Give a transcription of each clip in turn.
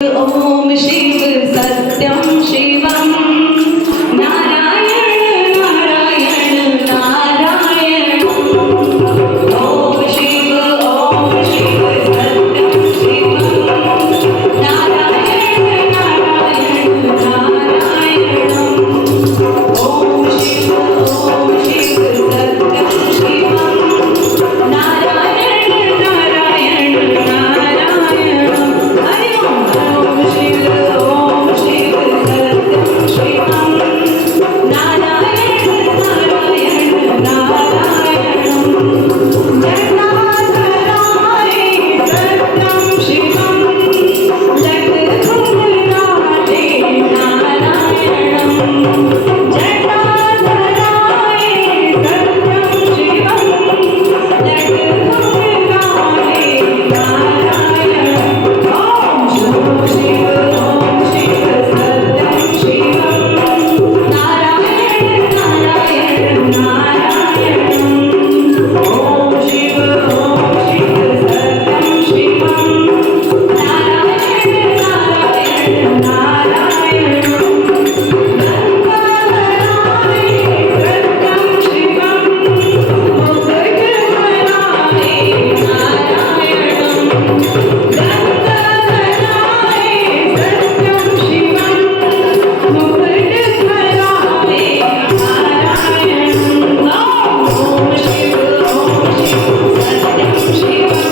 ओम शिव सत्यं शिवं नारायण नारायण नारायण ओम शिव सत्यं शिवं नारायण नारायण नारायण ओम शिव सत्यं शिवं नारायण नारायण नारायण हरि ओम शिव सत्यं शिवं नारायण नारायण नारायण जटाधराय सत्यं शिवं जगद्गुरुनाथे नारायणं जटाधराय सत्यं शिवं जगद्गुरुनाथे नारायणं ओम शिव सत्यं शिवं नारायण नारायण नारायण ओम शिव सत्यं शिवं नारायण नारायण नारायण गंगाधराय सत्यं शिवं मुकुटधराय नारायणं गंगाधराय सत्यं शिवं मुकुटधराय नारायणं ओम शिव सत्यं शिवं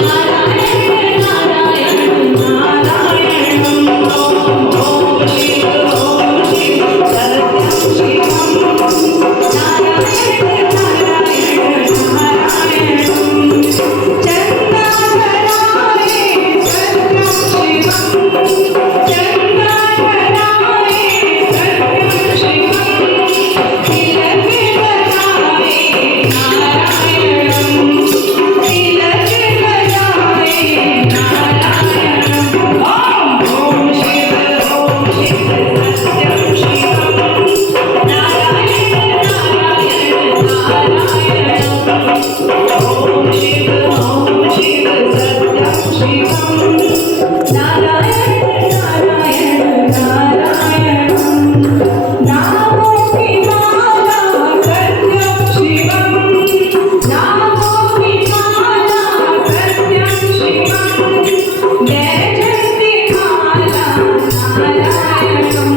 नारायण नारायण नारायण ओम शिव सत्यं शिवं नारायण नारायण नारायण चंद्राधराय सत्यं शिवं चंद्राधराय सत्यं शिवं तिलकधराय नारायणं तिलकधराय नारायणं ओम शिव सत्यं शिवं नारायण नारायण नारायण ओम शिव सत्यं शिवं नारायण नारायण नारायण नामोऽस्मि माला सत्यं शिवं नामोऽस्मि माला सत्यं शिवं जयजन्ति माला नारायणं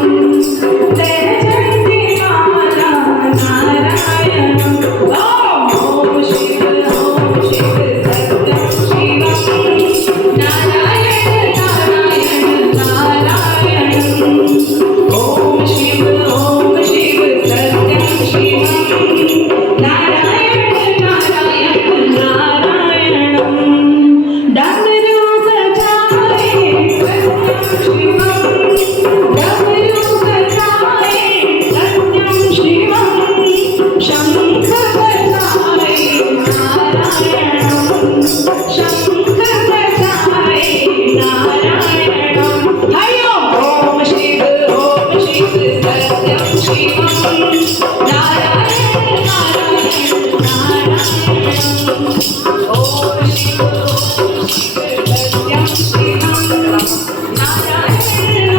जयजन्ति माला नारायणं ओम शिव सत्यं शिवं नारायण नारायण नारायण ओम शिव सत्यं शिवं नारायण नारायण नारायण डमरू बजाए सत्यं शिवं डमरू बजाए सत्यं शिवं शंख बजाए नारायणं शंख बजाए नारायणं हरि ओम शिव सत्यं शिवं नारायण नारायण नारायण ओम शिव सत्यं शिवं नारायण नारायण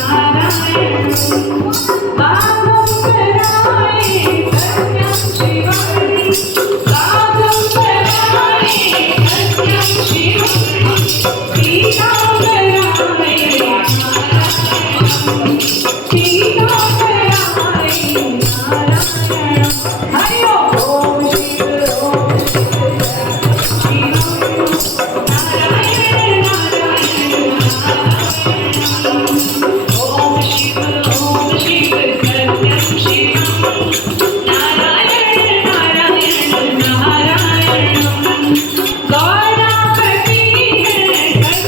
नारायण कादम्बराय सत्यं शिवं कादम्बराय सत्यं शिवं पीताम्बराय नारायणं पीताम्बराय नारायणं हरि ओम शिव शिवं नारायण नारायण नारायण ओम शिव सत्यं शिवं नारायण नारायण नारायण गौरापति है